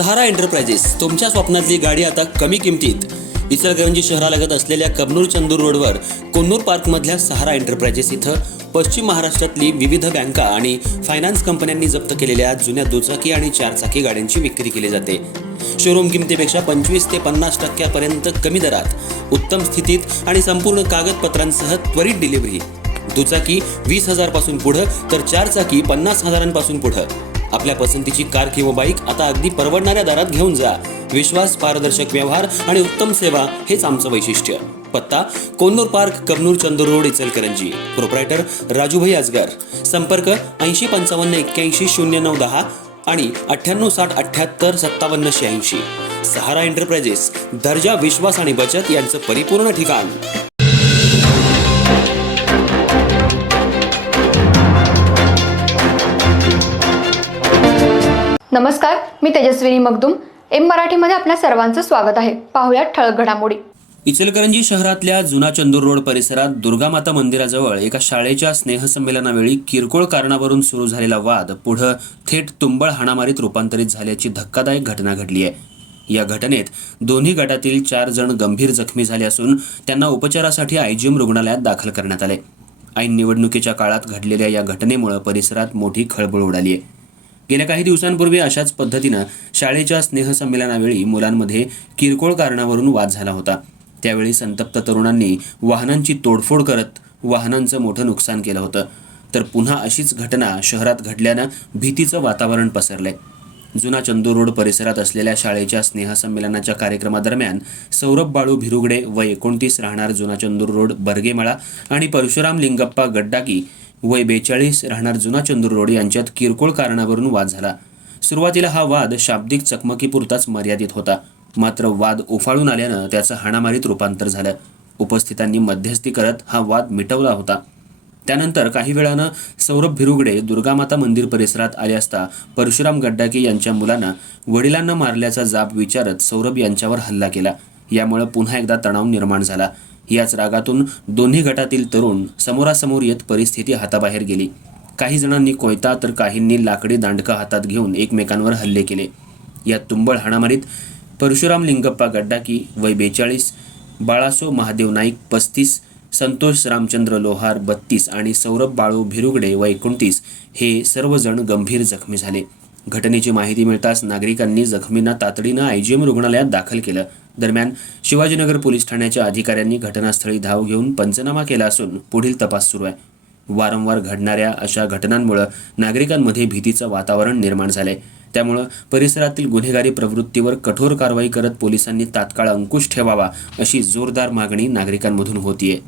सहारा enterprises तुमच्या स्वप्नातली गाडी आता कमी किमतीत. इचलकरंजी शहरालगत असलेल्या कबनूर चंदूर रोडवर कोन्नूर पार्कमधल्या सहारा एंटरप्राइजेस इथं पश्चिम महाराष्ट्रातली विविध बँका आणि फायनान्स कंपन्यांनी जप्त केलेल्या जुन्या दुचाकी आणि चारचाकी गाड्यांची विक्री केली जाते. शोरूम किमतीपेक्षा 25 ते 50% कमी दरात, उत्तम स्थितीत आणि संपूर्ण कागदपत्रांसह त्वरित डिलिव्हरी. दुचाकी 20,000 पासून पुढे तर चारचाकी 50,000 पासून पुढे. आपल्या पसंतीची कार किंवा बाईक आता अगदी परवडणाऱ्या दरात घेऊन जा. विश्वास, पारदर्शक व्यवहार आणि उत्तम सेवा हेच आमचं वैशिष्ट्य. पत्ता Konnur park, Kabnur Chandur road, Ichalkaranji. Proprietor Rajubhai Ajgar. संपर्क 8055810910 आणि 9860785786. सहारा एंटरप्राइजेस, दर्जा, विश्वास आणि बचत यांचं परिपूर्ण ठिकाण. नमस्कार, मी तेजस्विनी मगदूम. एम मराठीमध्ये आपल्या सर्वांचं स्वागत आहे. पाहूयात ठळक घडामोडी. इचलकरंजी शहरातल्या जुना चंदूर रोड परिसरात दुर्गामाता मंदिराजवळ एका शाळेच्या स्नेहसंमेलनावेळी किरकोळ कारणावरून सुरू झालेला वाद पुढे थेट तुंबळ हाणामारीत रूपांतरित झाल्याची धक्कादायक घटना घडली आहे. या घटनेत दोन्ही गटातील 4 जण गंभीर जखमी झाले असून त्यांना उपचारासाठी आयजीएम रुग्णालयात दाखल करण्यात आले. ऐन निवडणुकीच्या काळात घडलेल्या या घटनेमुळे परिसरात मोठी खळबळ उडाली आहे. गेल्या काही दिवसांपूर्वी अशाच पद्धतीनं शाळेच्या स्नेहसंमेलनावेळी मुलांमध्ये किरकोळ कारणावरून वाद झाला होता. त्यावेळी संतप्त तरुणांनी वाहनांची तोडफोड करत वाहनांचं मोठं नुकसान केलं होतं. तर पुन्हा अशीच घटना शहरात घडल्यानं भीतीचं वातावरण पसरलंय. जुना चंदूर रोड परिसरात असलेल्या शाळेच्या स्नेहसंमेलनाच्या कार्यक्रमादरम्यान सौरभ बाळू भिरुगडे वय 29 राहणार जुना चंदूर रोड बर्गेमाळा आणि परशुराम लिंगप्पा गड्डाकी वय 42 राहणार जुना चंदूर रोड यांच्यात किरकोळ कारणावरून वाद झाला. सुरुवातीला हा वाद शाब्दिक चकमकीपुरताच मर्यादित होता. मात्र वाद उफाळून आल्यानं त्याचं हाणामारीत रूपांतर झालं. उपस्थितांनी मध्यस्थी करत हा वाद मिटवला होता. त्यानंतर काही वेळानं सौरभ भिरुगडे दुर्गामाता मंदिर परिसरात आले असता परशुराम गड्डाकी यांच्या मुलानं वडिलांना मारल्याचा जाब विचारत सौरभ यांच्यावर हल्ला केला. यामुळे पुन्हा एकदा तणाव निर्माण झाला. याच रागातून दोन्ही गटातील तरुण समोरासमोर येत परिस्थिती हाताबाहेर गेली. काही जणांनी कोयता तर काहींनी लाकडी दांडकं हातात घेऊन एकमेकांवर हल्ले केले. या तुंबळ हाणामारीत परशुराम लिंगप्पा गड्डाकी वय 42, बाळासो महादेव नाईक 35, संतोष रामचंद्र लोहार 32 आणि सौरभ बाळू भिरुगडे वय 29 हे सर्वजण गंभीर जखमी झाले. घटनेची माहिती मिळताच नागरिकांनी जखमींना तातडीनं आयजीएम रुग्णालयात दाखल केलं. दरम्यान शिवाजीनगर पोलीस ठाण्याच्या अधिकाऱ्यांनी घटनास्थळी धाव घेऊन पंचनामा केला असून पुढील तपास सुरू आहे. वारंवार घडणाऱ्या अशा घटनांमुळे नागरिकांमध्ये भीतीचं वातावरण निर्माण झालंय. त्यामुळे परिसरातील गुन्हेगारी प्रवृत्तीवर कठोर कारवाई करत पोलिसांनी तात्काळ अंकुश ठेवावा अशी जोरदार मागणी नागरिकांमधून होतीये.